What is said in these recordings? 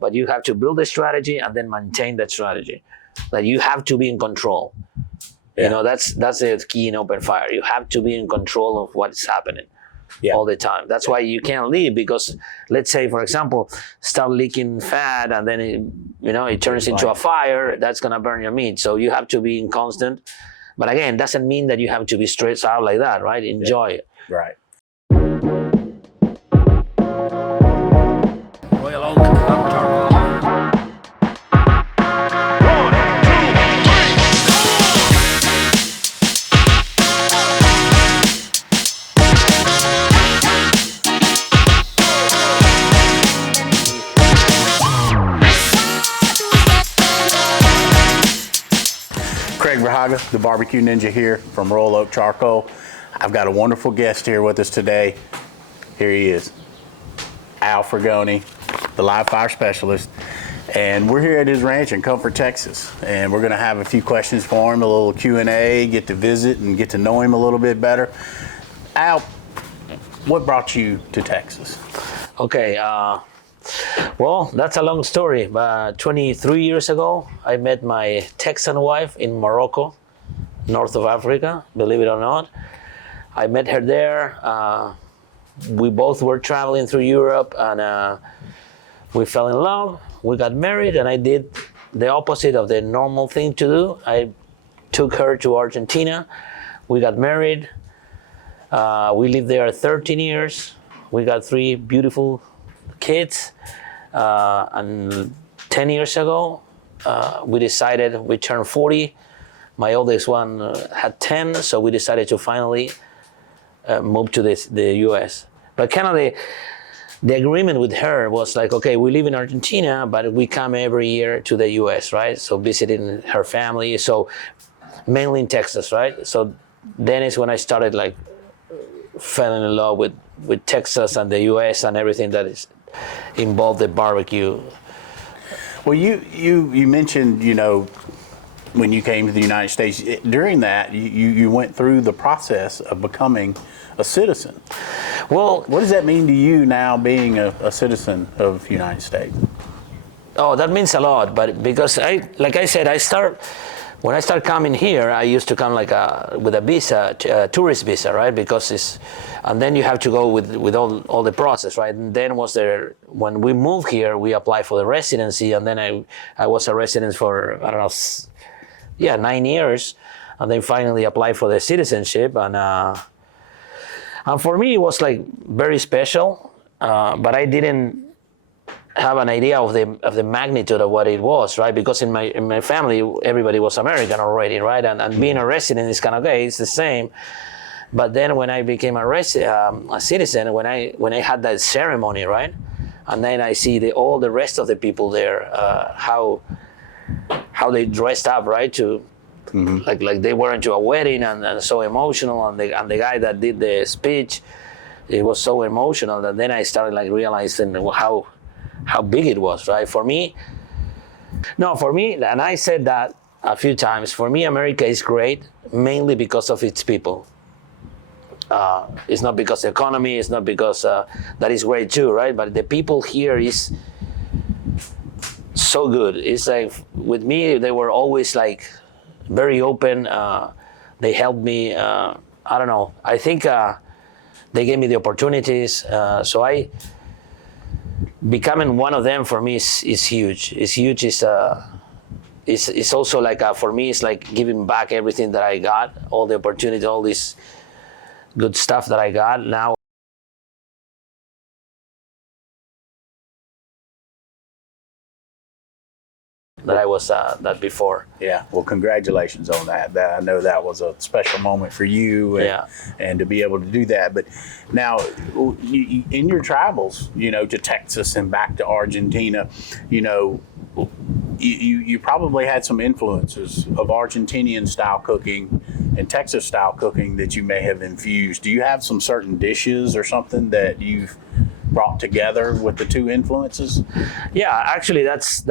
but you have to build a strategy and then maintain that strategy. That you have to be in control. Yeah. That's the key in open fire. You have to be in control of what's happening all the time. That's why you can't leave, because let's say, for example, start leaking fat and then it turns into a fire. That's gonna burn your meat. So you have to be in constant. But again, doesn't mean that you have to be stressed out like that, right? Enjoy it. Right. Royal Oak charcoal. Craig Verhaga, the Barbecue Ninja here from Royal Oak Charcoal. I've got a wonderful guest here with us today. Here he is, Al Frugoni, the live fire specialist. And we're here at his ranch in Comfort, Texas. And we're gonna have a few questions for him, a little Q&A, get to visit and get to know him a little bit better. Al, what brought you to Texas? Okay, well, that's a long story, but 23 years ago, I met my Texan wife in Morocco, north of Africa, believe it or not. I met her there. We both were traveling through Europe, and we fell in love. We got married, and I did the opposite of the normal thing to do. I took her to Argentina. We got married. We lived there 13 years. We got 3 beautiful kids, and 10 years ago we turned 40. My oldest one had 10, so we decided to finally move to the US. But kind of the agreement with her was like, okay, we live in Argentina, but we come every year to the US, right? So visiting her family, so mainly in Texas, right? So then is when I started falling in love with Texas and the US and everything that is involved the barbecue. Well, you mentioned, when you came to the United States, during that, you went through the process of becoming a citizen. Well, what does that mean to you now, being a citizen of the United States? Oh, that means a lot, but because when I start coming here, I used to come with a visa, tourist visa, right? And then you have to go with all the process, right? And then when we moved here, we applied for the residency, and then I was a resident for, 9 years, and then finally applied for the citizenship, and for me it was very special, but I didn't have an idea of the magnitude of what it was, right? Because in my family, everybody was American already, right? And being a resident is kind of okay, it's the same. But then when I became a citizen, when I had that ceremony, right? And then I see all the rest of the people there, how they dressed up, right? To like they were into a wedding, and so emotional, and the guy that did the speech, it was so emotional that then I started realizing how big it was, right? For me, and I said that a few times, for me, America is great, mainly because of its people. It's not because the economy, it's not because that is great too, right? But the people here is so good. It's with me, they were always very open. They helped me, I don't know, I think they gave me the opportunities. So becoming one of them for me is huge. It's huge. It's also for me, it's giving back everything that I got, all the opportunity, all this good stuff that I got now. That I was that before. Yeah, well, congratulations on that. I know that was a special moment for you, and to be able to do that. But now, in your travels, to Texas and back to Argentina, you probably had some influences of Argentinian style cooking and Texas style cooking that you may have infused. Do you have some certain dishes or something that you've brought together with the two influences? Yeah, actually, that's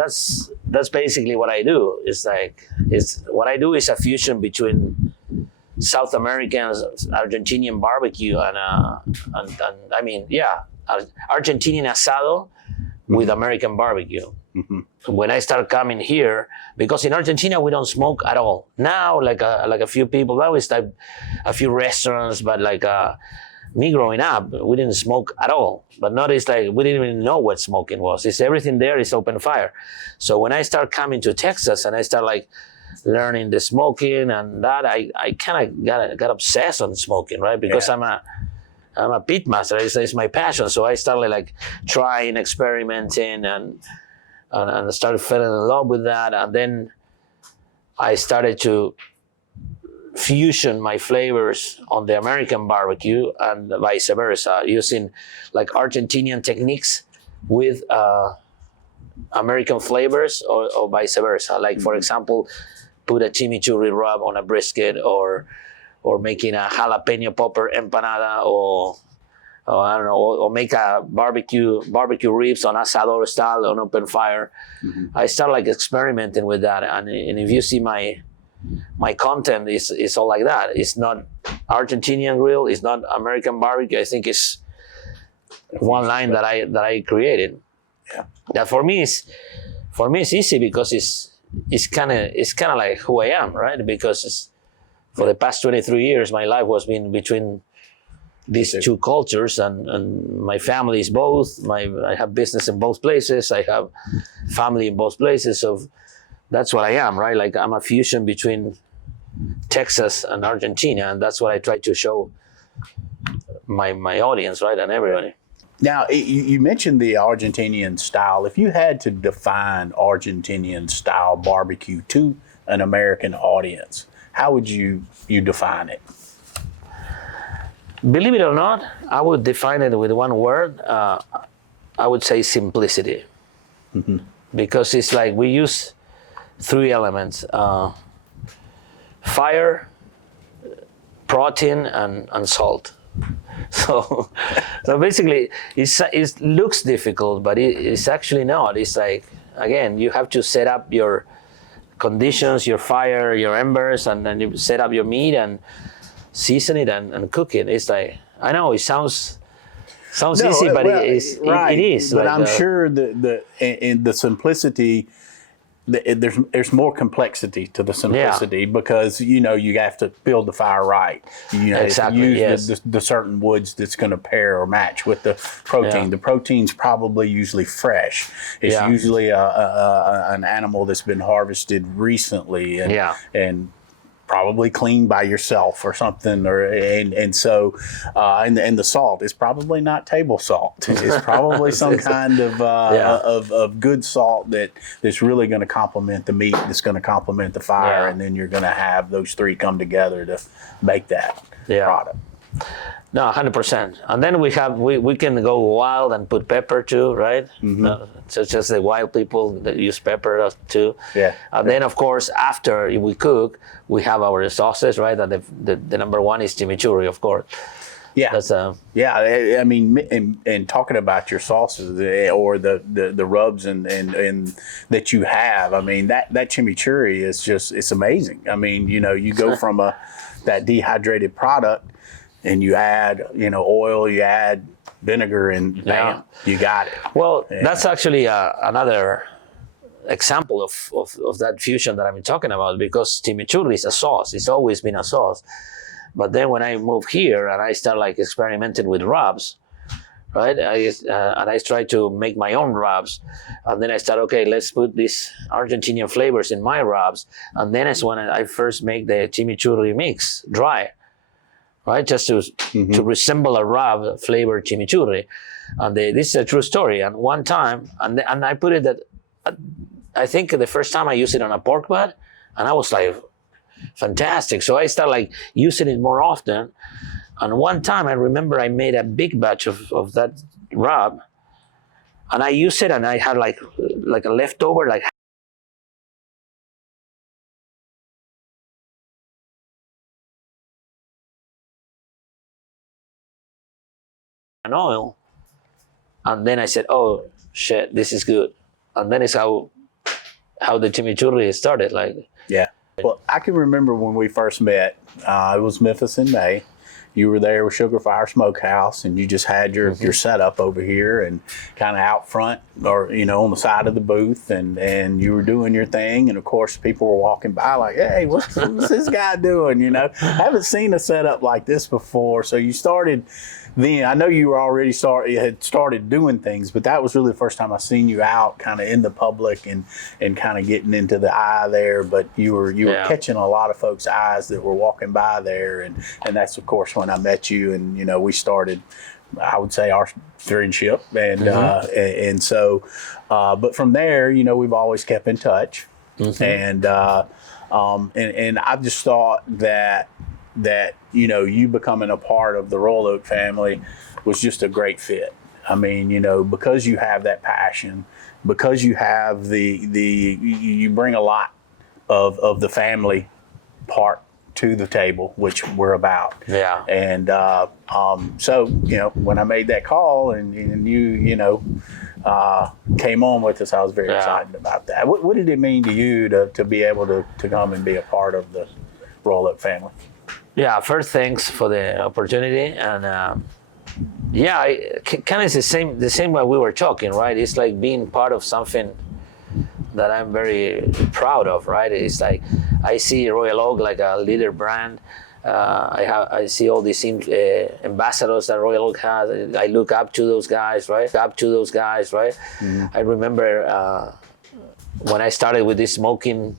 basically what I do. What I do is a fusion between South American Argentinian barbecue and Argentinian asado with American barbecue. When I started coming here, because in Argentina we don't smoke at all. Now, like a few people, now it's like a few restaurants, but like me growing up, we didn't smoke at all. But now it's like we didn't even know what smoking was. It's everything there is open fire. So when I start coming to Texas and I start like learning the smoking and that, I kind of got obsessed on smoking, right? Because I'm a pit master. It's my passion. So I started like trying, experimenting, and started falling in love with that. And then I started to fusion my flavors on the American barbecue and vice versa, using like Argentinian techniques with American flavors, or vice versa. Like for example, put a chimichurri rub on a brisket, or making a jalapeno popper empanada, or I don't know, or make a barbecue ribs on asador style on open fire. I start like experimenting with that, and if you see my content is all like that. It's not Argentinian grill, it's not American barbecue. I think it's one line that I created. Yeah. That for me is easy, because it's kind of like who I am, right? Because for the past 23 years, my life was been between these two cultures, and my family is both. I have business in both places. I have family in both places. So that's what I am, right? Like I'm a fusion between Texas and Argentina, and that's what I try to show my audience, right, and everybody. Now, you mentioned the Argentinian style. If you had to define Argentinian style barbecue to an American audience, how would you define it? Believe it or not, I would define it with one word. I would say simplicity. Because it's like we use three elements: fire, protein, and salt. So basically, it looks difficult, but it's actually not. It's like, again, you have to set up your conditions, your fire, your embers, and then you set up your meat and season it and cook it. It's like, I know it sounds easy, but it is. But like I'm sure in the simplicity, there's more complexity to the simplicity, because you have to build the fire right. Exactly. Use the certain woods that's going to pair or match with the protein. Yeah. The protein's probably usually fresh. It's usually an animal that's been harvested recently and probably cleaned by yourself or something, and the salt is probably not table salt. It's probably some kind of good salt that's really going to complement the meat, that's going to complement the fire, and then you're going to have those three come together to make that product. No, 100%. And then we can go wild and put pepper too, right? Such as the wild people that use pepper too. Yeah. And then of course, after we cook, we have our sauces, right? And the number one is chimichurri, of course. Yeah. That's I mean, and talking about your sauces or the rubs and that you have, I mean, that chimichurri is it's amazing. I mean, you go from that dehydrated product, and you add, oil, you add vinegar, and bam, you got it. Well, that's actually another example of that fusion that I've been talking about, because chimichurri is a sauce. It's always been a sauce. But then when I moved here and I started like experimenting with rubs, right? And I tried to make my own rubs. And then I started, okay, let's put these Argentinian flavors in my rubs. And then it's when I first make the chimichurri mix dry, right? Just to resemble a rub flavored chimichurri. And this is a true story. And one time, and I put it that, I think the first time I used it on a pork butt, and I was like, fantastic. So I started like using it more often. And one time I remember I made a big batch of that rub, and I used it, and I had like a leftover, like an oil. And then I said, oh shit, this is good. And then it's how the chimichurri started. Like, yeah. Well, I can remember when we first met. It was Memphis in May. you were there with Sugar Fire Smokehouse, and you just had your setup over here and kind of out front, or on the side of the booth, and you were doing your thing, and of course people were walking by like, hey, what's this guy doing? I haven't seen a setup like this before. So you started then. I know you were already had started doing things, but that was really the first time I seen you out kind of in the public and kind of getting into the eye there. But you were catching a lot of folks' eyes that were walking by there, and that's of course when I met you, and we started, I would say, our friendship, and so but from there, we've always kept in touch, and I just thought that you becoming a part of the Royal Oak family was just a great fit. I mean, because you have that passion, because you have you bring a lot of the family part to the table, which we're about. Yeah. And so when I made that call and you came on with us, I was very excited about that. What did it mean to you to be able to come and be a part of the Royal Oak family? Yeah, first, thanks for the opportunity, and kind of the same way we were talking, right? It's like being part of something that I'm very proud of, right? It's like I see Royal Oak like a leader brand. I see all these ambassadors that Royal Oak has. I look up to those guys, right? I remember when I started with this smoking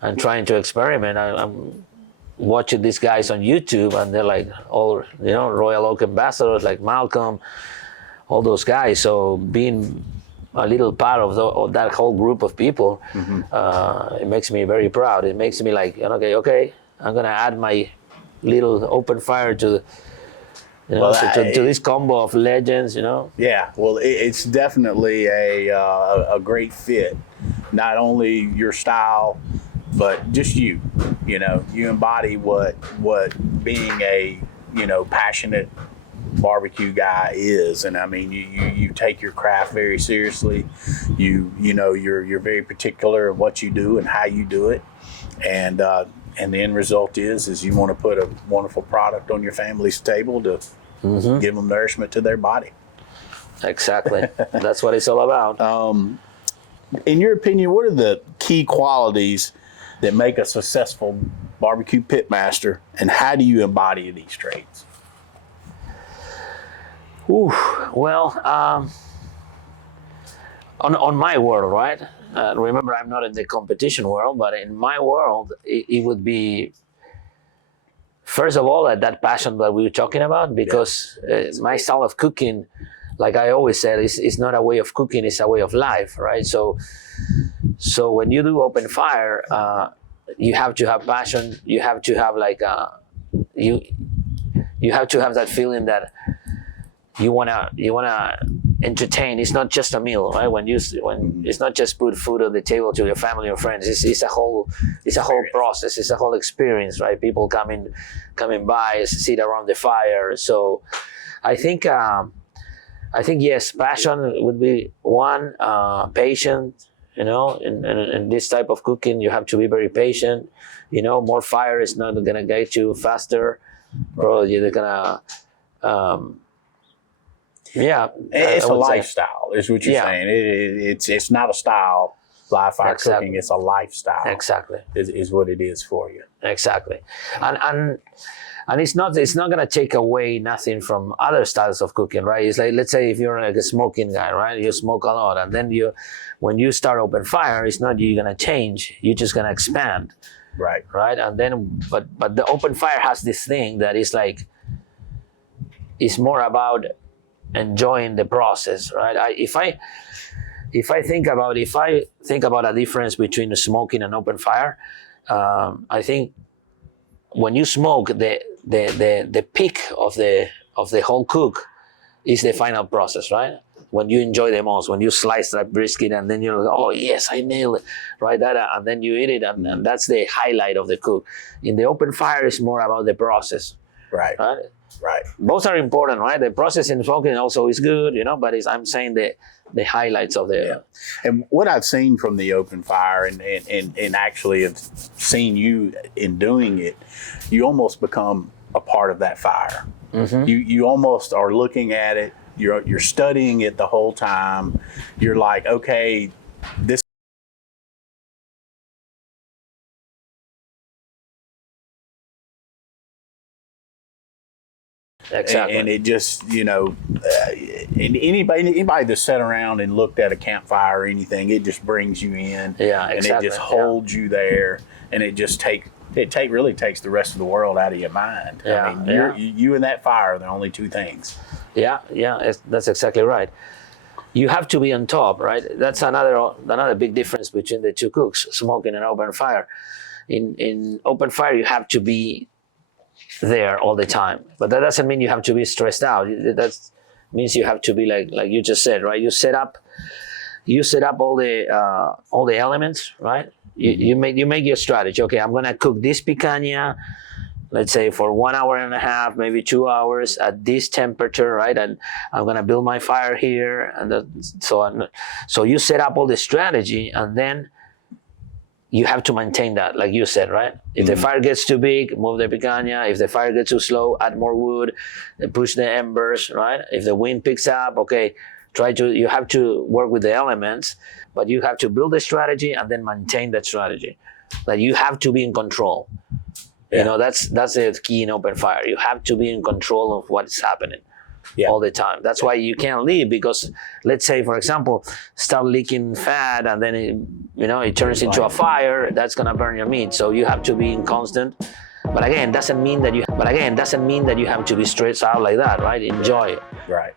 and trying to experiment, I'm watching these guys on YouTube, and they're like all Royal Oak ambassadors like Malcolm, all those guys. So being a little part of that whole group of people, it makes me very proud. It makes me like, okay, I'm gonna add my little open fire to to this combo of legends. Yeah, well, it's definitely a great fit. Not only your style, but just you embody what being a passionate barbecue guy is. And I mean, you take your craft very seriously. You're very particular of what you do and how you do it, and the end result is you want to put a wonderful product on your family's table to give them nourishment to their body. Exactly. That's what it's all about. In your opinion, what are the key qualities that make a successful barbecue pitmaster, and how do you embody these traits? Well, on my world, right? Remember, I'm not in the competition world, but in my world, it would be, first of all, that passion that we were talking about, because my style of cooking, like I always said, it's not a way of cooking, it's a way of life, right? So when you do open fire, you have to have passion. You have to have you have to have that feeling that you wanna entertain. It's not just a meal, right? When it's not just put food on the table to your family or friends. It's a whole process. It's a whole experience, right? People coming by, sit around the fire. So I think yes, passion would be one. Patient. In this type of cooking, you have to be very patient. More fire is not gonna get you faster. Bro, you're gonna. It's a lifestyle, is what you're saying. It's not a style. Live fire cooking, it's a lifestyle. Exactly, is what it is for you. Exactly, and it's not gonna take away nothing from other styles of cooking, right? It's like, let's say if you're like a smoking guy, right? You smoke a lot, and then when you start open fire, it's not you're gonna change. You're just gonna expand, right? And then, but the open fire has this thing that is like, it's more about enjoying the process, right? If I think about a difference between smoking and open fire, I think when you smoke, the peak of the whole cook is the final process, right? When you enjoy the most, when you slice that brisket and then you're like, oh yes, I nailed it, right? And then you eat it, and that's the highlight of the cook. In the open fire, it's more about the process, right? Both are important, right? The process in smoking also is good, but I'm saying the highlights of the. Yeah. And what I've seen from the open fire, and actually have seen you in doing it, you almost become a part of that fire. You almost are looking at it. You're studying it the whole time. You're like, okay, this. Exactly. And it just, and anybody that sat around and looked at a campfire or anything, it just brings you in. Yeah, and exactly. it just holds you there, and it just really takes the rest of the world out of your mind. Yeah, I mean, you and that fire are the only two things. Yeah, that's exactly right. You have to be on top, right? That's another big difference between the two cooks, smoking and open fire. In open fire, you have to be there all the time, but that doesn't mean you have to be stressed out. That means you have to be like you just said, right? You set up all the elements, right? You make your strategy. Okay, I'm gonna cook this picanha, let's say for 1 hour and a half, maybe 2 hours at this temperature, right? And I'm gonna build my fire here, and so on. So you set up all the strategy, and then you have to maintain that, like you said, right? If the fire gets too big, move the picanha. If the fire gets too slow, add more wood, push the embers, right? If the wind picks up, okay, you have to work with the elements, but you have to build a strategy and then maintain that strategy. Like you have to be in control. Yeah. That's the key in open fire. You have to be in control of what's happening. Yeah. All the time. That's why you can't leave, because let's say, for example, start leaking fat and then it turns into a fire. That's gonna burn your meat. So you have to be in constant. But again, doesn't mean that you have to be stressed out like that, right? Enjoy it. Right.